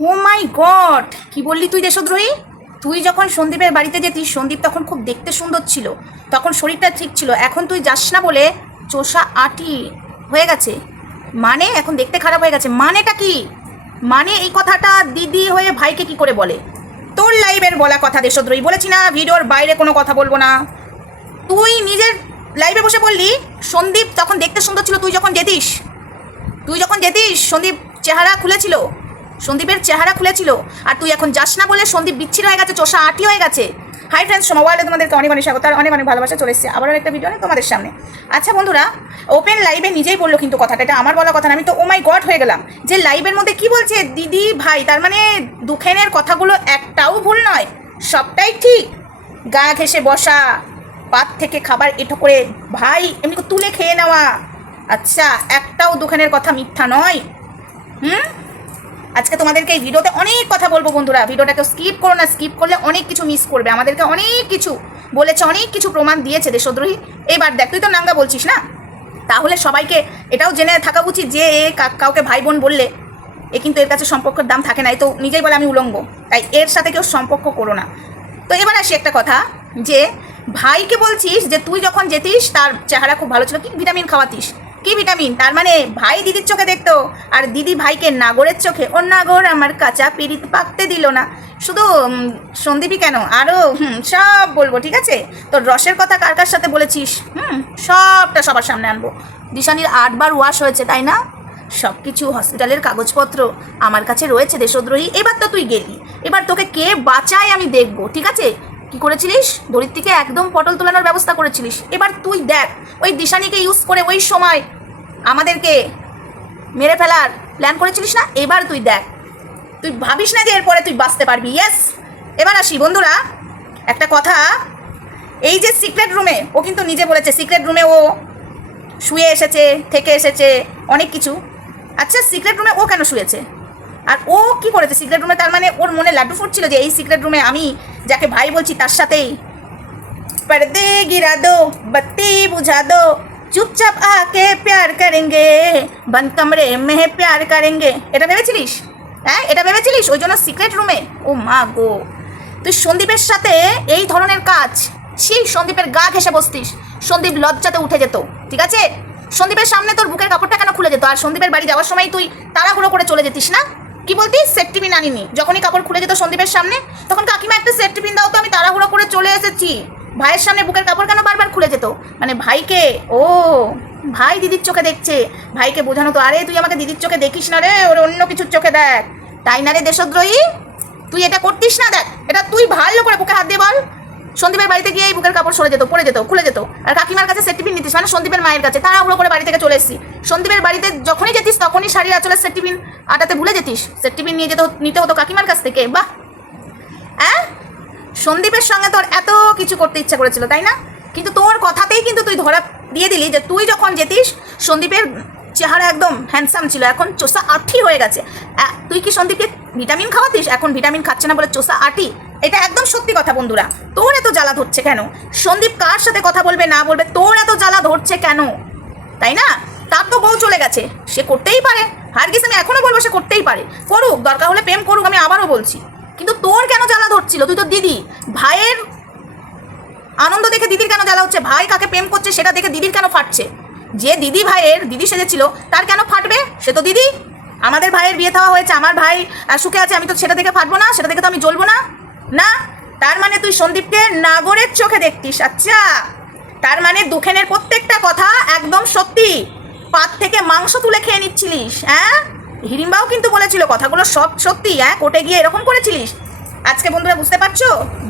ও মাই god! কি বললি তুই দেশদ্রোহী? তুই যখন সন্দীপের বাড়িতে যেতিস, সন্দীপ তখন খুব দেখতে সুন্দর ছিল। তখন শরীরটা ঠিক ছিল। এখন তুই যাস না বলে চোষা আটি হয়ে গেছে। মানে? এখন দেখতে খারাপ হয়ে গেছে। মানেটা কি? মানে এই কথাটা দিদি হয়ে ভাইকে কি করে বলে? তোর লাইভের বলা কথা দেশদ্রোহী। বলেছি না, ভিডিওর বাইরে কোনো কথা বলব না। তুই নিজের লাইভে বসে বললি, সন্দীপ তখন দেখতে সুন্দর ছিল, তুই যখন যেতিস, তুই যখন যেতিস, সন্দীপ চেহারা খুলেছিল সন্দীপের চেহারা খুলেছিল। আর তুই এখন যাস না বলে সন্দীপ বিচ্ছিন্ন হয়ে গেছে, চোষা আটি হয়ে গেছে। হাই ফ্রেন্ডস সমবাইলে তোমাদেরকে অনেক অনেক স্বাগত আর অনেক অনেক ভালোবাসা চলে এসেছে। আবারও একটা ভিডিও নিয়ে তোমাদের সামনে। আচ্ছা বন্ধুরা ওপেন লাইভে নিজেই বলল কিন্তু কথাটা, এটা আমার বলা কথা না। আমি তো ও মাই গড হয়ে গেলাম। যে লাইভের মধ্যে কি বলছে? দিদি, ভাই, তার মানে দুখেনের কথাগুলো একটাও ভুল নয়। সবটাই ঠিক। গা ঘেসে বসা, পাত থেকে খাবার এটো করে, ভাই, এমনি তুলে খেয়ে নেওয়া। আচ্ছা একটাও দোকানের কথা মিথ্যা নয়। হুম? আজকে তোমাদেরকে এই ভিডিওতে অনেক কথা বলব বন্ধুরা। ভিডিওটাকে স্কিপ করো না স্কিপ করলে অনেক কিছু মিস করবে। আমাদেরকে অনেক কিছু বলেছে, অনেক কিছু প্রমাণ দিয়েছে দেশদ্রোহী। এবার দেখ, তুই তো নাঙ্গা বলছিস না? তাহলে সবাইকে এটাও জেনে থাকা উচিত যে এ কাউকে ভাই বোন বললে এ কিন্তু এর কাছে সম্পর্কের দাম থাকে না, এ তো নিজেই বলে আমি উলঙ্গ। তাই এর সাথে কেউ সম্পর্ক করো না। তো এবার আসি একটা কথা যে, ভাইকে বলছিস যে তুই যখন যেতিস, তার চেহারা খুব ভালো ছিল। কি? ভিটামিন খাওয়াতিস। কি ভিটামিন? তার মানে ভাই দিদির চোখে দেখতো। আর দিদি ভাইকে নাগরের চোখে। ও নাগর আমার কাঁচা পিড়িত পাকতে দিল না। শুধু সন্দীপই কেন? আরও হুম, সব বলব, ঠিক আছে? তোর রসের কথা কার কার সাথে বলেছিস? হুম, সবটা সবার সামনে আনব। দিশানির আটবার ওয়াশ হয়েছে, তাই না? সব কিছু হসপিটালের কাগজপত্র আমার কাছে রয়েছে দেশদ্রোহী। এবার তো তুই গেলি। এবার তোকে কে বাঁচায় আমি দেখব, ঠিক আছে? কি করেছিলিস? দড়ির থেকে একদম পটল তোলানোর ব্যবস্থা করেছিলিস। এবার তুই দেখ, ওই দিশানিকে ইউজ করে ওই সময় আমাদেরকে মেরে ফেলার প্ল্যান করেছিলিস না? এবার তুই দেখ। তুই ভাবিস না যে এরপরে তুই বাঁচতে পারবি? ইয়েস এবার আসি। বন্ধুরা, একটা কথা। এই যে সিক্রেট রুমে ও কিন্তু নিজে বলেছে সিক্রেট রুমে ও শুয়ে এসেছে, থেকে এসেছে, অনেক কিছু। আচ্ছা সিক্রেট রুমে ও কেন শুয়েছে? আর ও কি করেছে? সিক্রেট রুমে তার মানে ওর মনে লাড্ডু ফুটছিল যে এই সিক্রেট রুমে আমি যাকে ভাই বলছি তার সাথেই। পর্দে গিরা দো বত্তি বুঝা দো, চুপচাপ আকে প্যার করেঙ্গে, বন কমরে মেহে প্যার করেঙ্গে। এটা ভেবেছিলিস? হ্যাঁ এটা ভেবেছিলিস? ওই জন্য সিক্রেট রুমে ও মা গো। তুই সন্দীপের সাথে এই ধরনের কাজ? সেই সন্দীপের গা ঘেসে বসতিস। সন্দীপ লজ্জাতে উঠে যেত, ঠিক আছে? সন্দীপের সামনে তোর বুকের কাপড়টা কেন খুলে যেত? আর সন্দীপের বাড়ি যাওয়ার সময় তুই তাড়াহুড়ো করে চলে যেতিস না? কি সেট সেফটি পিন আনিনি। যখনই কাপড় খুলে যেত সন্দীপের সামনে, তখন কাকিমা একটা সেফটি পিন দাও তো, আমি তাড়াহুড়ো করে চলে এসেছি। ভাইয়ের সামনে বুকের কাপড় কেন বারবার খুলে যেত? মানে ভাইকে? ও, ভাই দিদির চোখে দেখছে। ভাইকে বোঝানো তো, আরে তুই আমাকে দিদির চোখে দেখিস না রে, ওর অন্য কিছুর চোখে দেখ। তাই না রে দেশদ্রোহী? তুই এটা করতিস না, দেখ। এটা তুই ভালো করে বুকে হাত দিয়ে বল। সন্দীপের বাড়িতে গিয়ে এই বুকের কাপড় সরে যেত, পড়ে যেত, খুলে যেত। আর কাকিমার কাছে সেটিপিন নিতিস মানে সন্দীপের মায়ের কাছে। তারা তাড়াহুড়ো করে বাড়ি থেকে চলে এসেছি। সন্দীপের বাড়িতে যখনই যেতিস, তখনই শাড়ির আঁচলের সেটিপিন আটাতে ভুলে যেতিস। সেটিপিন নিয়ে যেত নিতে হতো কাকিমার কাছ থেকে। বাহ! হ্যাঁ সন্দীপের সঙ্গে তোর এত কিছু করতে ইচ্ছা করেছিল, তাই না? কিন্তু তোর কথাতেই কিন্তু তুই ধরা দিয়ে দিলি যে তুই যখন যেতিস, সন্দীপের চেহারা একদম হ্যান্ডসাম ছিল। এখন চোষা আঠি হয়ে গেছে। তুই কি সন্দীপকে ভিটামিন খাওয়াতিস? এখন ভিটামিন খাচ্ছে না বলে চোষা আটি এটা একদম সত্যি কথা বন্ধুরা। তোর এত জ্বালা ধরছে কেন? সন্দীপ কার সাথে কথা বলবে না বলবে? তোর এত জ্বালা ধরছে কেন? তাই না? তার তো বউ চলে গেছে। সে করতেই পারে। হারগিস আমি এখনও বলব সে করতেই পারে। করুক, দরকার হলে প্রেম করুক, আমি আবারও বলছি। কিন্তু তোর কেন জ্বালা ধরছিল? তুই তো দিদি। ভাইয়ের আনন্দ দেখে দিদির কেন জ্বালা হচ্ছে? ভাই কাকে প্রেম করছে সেটা দেখে দিদির কেন ফাটছে? যে দিদি ভাইয়ের দিদি সেজেছিল, তার কেন ফাটবে? সে তো দিদি। আমাদের ভাইয়ের বিয়ে থাওয়া হয়েছে, আমার ভাই সুখে আছে, আমি তো সেটা দেখে ফাটবো না, সেটা দেখে তো আমি জ্বলবো না। না, তার মানে তুই সন্দীপকে নাগরের চোখে দেখতিস আচ্ছা। তার মানে দুখেনের প্রত্যেকটা কথা একদম সত্যি। পাত থেকে মাংস তুলে খেয়ে নিচ্ছিলিস হ্যাঁ? হিড়িম্বাও কিন্তু বলেছিল কথাগুলো সব সত্যি হ্যাঁ? কোর্টে গিয়ে এরকম করেছিলিস। আজকে বন্ধুরা বুঝতে পারছ?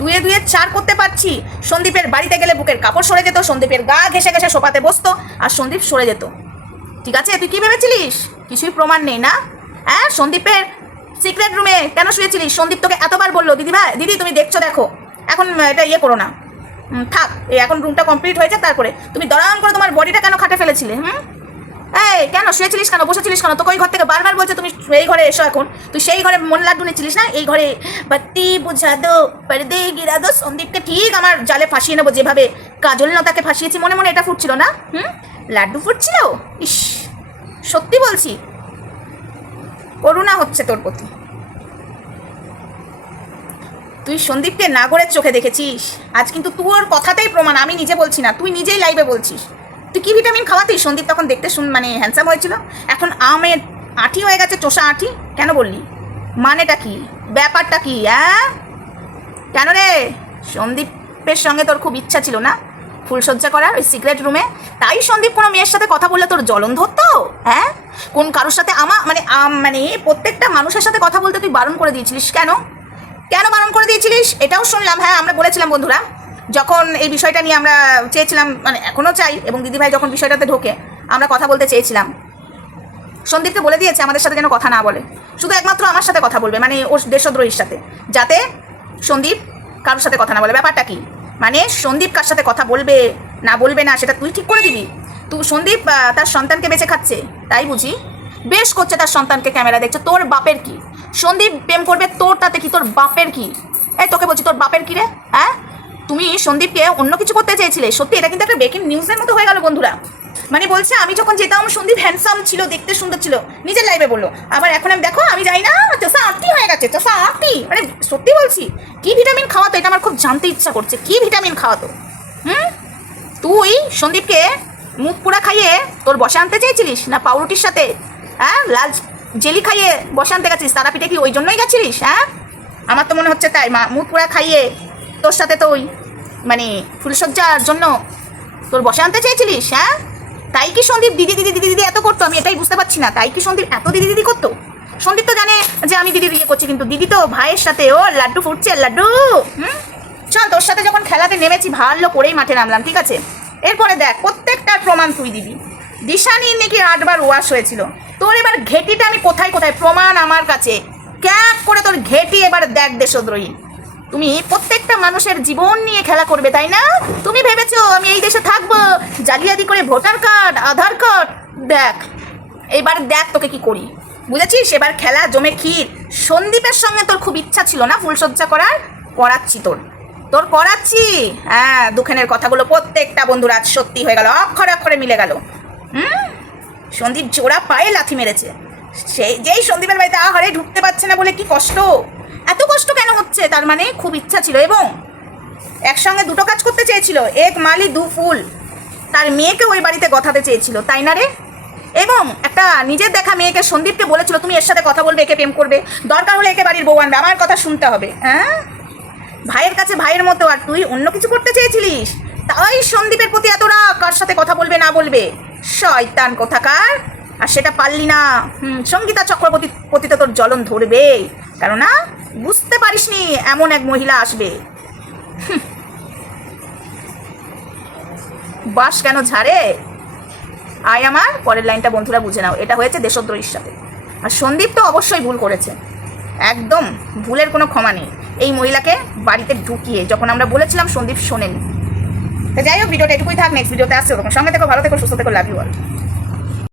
দুয়ে দুয়ে চার করতে পারছি। সন্দীপের বাড়িতে গেলে বুকের কাপড় সরে যেত, সন্দীপের গা ঘেসে ঘেসে সোপাতে বসতো আর সন্দীপ সরে যেত। ঠিক আছে? তুই কি ভেবেছিলিস? কিছুই প্রমাণ নেই না? হ্যাঁ সন্দীপের সিক্রেট রুমে কেন শুয়েছিলিস? সন্দীপ তোকে এতবার বলল দিদি ভাই দিদি তুমি দেখছ, দেখো। এখন এটা ইয়ে করো না। থাক এখন রুমটা কমপ্লিট হয়েছে তারপরে। তুমি দরাম করে তোমার বডিটা কেন খাটে ফেলেছিলে, হুম? এই, কেন? শুয়েছিলিস কেন? বসেছিলিস কেন? তোকে ওই ঘর থেকে বারবার বলছে তুমি এই ঘরে এসো এখন। তুই সেই ঘরে মন লাড্ডু নিচ্ছিলিস না? এই ঘরে বাত্তি বুঝা দো পর্দে গিরা দো সন্দীপকে ঠিক আমার জালে ফাঁসিয়ে নেব যেভাবে কাজল লতাকে ফাঁসিয়েছি মনে মনে এটা ফুটছিল না? হুম? লাড্ডু ফুটছিল? ইস, সত্যি বলছি। করুণা হচ্ছে তোর প্রতি। তুই সন্দীপকে নাগরের চোখে দেখেছিস? আজ কিন্তু তোর কথাতেই প্রমাণ, আমি নিজে বলছি না, তুই নিজেই লাইভে বলছিস। তুই কি ভিটামিন খাওয়াতিস? সন্দীপ তখন দেখতে শুন মানে হ্যান্ডসাম হয়েছিল। এখন আমের আঁটি হয়ে গেছে, চোষা আঁটি। কেন বললি? মানেটা কি? ব্যাপারটা কি হ্যাঁ কেন রে? সন্দীপের সঙ্গে তোর খুব ইচ্ছা ছিল না ফুলসজ্জা করার ওই সিক্রেট রুমে। তাই সন্দীপ কোনো মেয়ের সাথে কথা বললে তোর জ্বলন ধরতো? হ্যাঁ কোন কারোর সাথে আমা মানে মানে প্রত্যেকটা মানুষের সাথে কথা বলতে তুই বারণ করে দিয়েছিলিস কেন? কেন বারণ করে দিয়েছিলিস? এটাও শুনলাম হ্যাঁ আমরা বলেছিলাম বন্ধুরা। যখন এই বিষয়টা নিয়ে আমরা চেয়েছিলাম মানে এখনও চাই, এবং দিদিভাই যখন বিষয়টাতে ঢোকে, আমরা কথা বলতে চেয়েছিলাম। সন্দীপকে বলে দিয়েছে, আমাদের সাথে যেন কথা না বলে। শুধু একমাত্র আমার সাথে কথা বলবে মানে ওর দেশদ্রোহীর সাথে। যাতে সন্দীপ কারোর সাথে কথা না বলে। ব্যাপারটা কি? মানে সন্দীপ কার সাথে কথা বলবে, না বলবে না, সেটা তুই ঠিক করে দিবি। তুই সন্দীপ তার সন্তানকে বেঁচে খাচ্ছে, তাই বুঝি? বেশ করছে তার সন্তানকে ক্যামেরা দেখছে। তোর বাপের কি? সন্দীপ প্রেম করবে, তোর তাতে কি? তোর বাপের কি? এই তোকে বলছি, তোর বাপের কি রে? হ্যাঁ? তুমি সন্দীপকে অন্য কিছু করতে চেয়েছিলে। সত্যি, এটা কিন্তু একটা ব্রেকিং নিউজের মতো হয়ে গেল বন্ধুরা। মানে বলছে, আমি যখন যেতাম, সন্দীপ হ্যান্ডসাম ছিল, দেখতে সুন্দর ছিল। নিজের লাইভে বলল। আবার এখন আমি দেখো, আমি যাই না, চোষা আটটি হয়ে গেছে, চোষা আটটি মানে সত্যি বলছি, কি ভিটামিন খাওয়াতো? এটা আমার খুব জানতে ইচ্ছা করছে, কি ভিটামিন খাওয়াতো? হুম? তুই সন্দীপকে মুখ পুরা খাইয়ে তোর বসে আনতে চেয়েছিলিস? না পাউরুটির সাথে? হ্যাঁ লাল জেলি খাইয়ে বসে আনতে গেছিস তারাপীঠে কি ওই জন্যই গেছিলিস? হ্যাঁ? আমার তো মনে হচ্ছে তাই, মা, মুখ পুরা খাইয়ে তোর সাথে তো ওই মানে ফুলসজ্জার জন্য তোর বসে আনতে চেয়েছিলিস হ্যাঁ? তাই কি সন্দীপ দিদি দিদি দিদি দিদি এত করতো? আমি এটাই বুঝতে পারছি না। তাই কি সন্দীপ এত দিদি দিদি করতো? সন্দীপ তো জানে যে আমি দিদি ইয়ে করছি, কিন্তু দিদি তো ভাইয়ের সাথে, ও লাড্ডু ফুটছে, লাড্ডু, হুম? চল, তোর সাথে যখন খেলাতে নেমেছি, ভালো করেই মাঠে নামলাম, ঠিক আছে? এরপরে দেখ, প্রত্যেকটার প্রমাণ তুই দিবি। দিশানির নাকি আটবার ওয়াশ হয়েছিল। তোর এবার ঘেটিটা আমি কোথায় কোথায়? প্রমাণ আমার কাছে। ক্যাপ করে তোর ঘেটি এবার দেখ দেশদ্রোহী। তুমি প্রত্যেকটা মানুষের জীবন নিয়ে খেলা করবে, তাই না? তুমি ভেবেছো আমি এই দেশে থাকব, জালিয়াতি করে ভোটার কার্ড, আধার কার্ড? দেখ, এবার দেখ তোকে কি করি। বুঝেছিস? এবার খেলা জমে ক্ষীর। সন্দীপের সঙ্গে তোর খুব ইচ্ছা ছিল না ফুলসজ্জা করার? করাচ্ছি তোর। তোর করাচ্ছি? হ্যাঁ দুখানের কথাগুলো প্রত্যেকটা বন্ধুরা সত্যি হয়ে গেল, অক্ষরে অক্ষরে মিলে গেল। হুম? সন্দীপ জোড়া পায়ে লাথি মেরেছে। সেই যেই সন্দীপের বাড়িতে আহারে ঢুকতে পারছে না বলে কি কষ্ট? এত কষ্ট কেন হচ্ছে? তার মানে খুব ইচ্ছা ছিল এবং একসঙ্গে দুটো কাজ করতে চেয়েছিল, এক মালি, দু ফুল। তার মেয়েকে ওই বাড়িতে গথাতে চেয়েছিল, তাই না রে? এবং একটা নিজের দেখা মেয়েকে সন্দীপকে বলেছিল, তুমি এর সাথে কথা বলবে, একে প্রেম করবে। দরকার হলে একে বাড়ির বউ আনবে। আমার কথা শুনতে হবে হ্যাঁ? ভাইয়ের কাছে ভাইয়ের মতো, আর তুই অন্য কিছু করতে চেয়েছিলিস? তাই সন্দীপের প্রতি এত রাগ, কার সাথে কথা বলবে, না বলবে? শয়তান কোথাকার? আর সেটা পারলি না। হুম, সঙ্গীতা চক্রবর্তী প্রতি তো তোর জ্বলন ধরবে। কেননা, বুঝতে পারিসনি, এমন এক মহিলা আসবে। বাস কেন ঝাড়ে? আয় আমার, পরের লাইনটা বন্ধুরা বুঝে নাও। এটা হয়েছে দেশদ্রোহীর সাথে। আর সন্দীপ তো অবশ্যই ভুল করেছে। একদম, ভুলের কোনো ক্ষমা নেই। এই মহিলাকে বাড়িতে ঢুকিয়ে, যখন আমরা বলেছিলাম সন্দীপ শোনেনি। তো যাই হোক, ভিডিওটা এটুকুই থাক নেক্সট ভিডিওতে আসছে। তখন সঙ্গে থেকো, ভালো থেকো, সুস্থ থেকো লাভ ইউ অল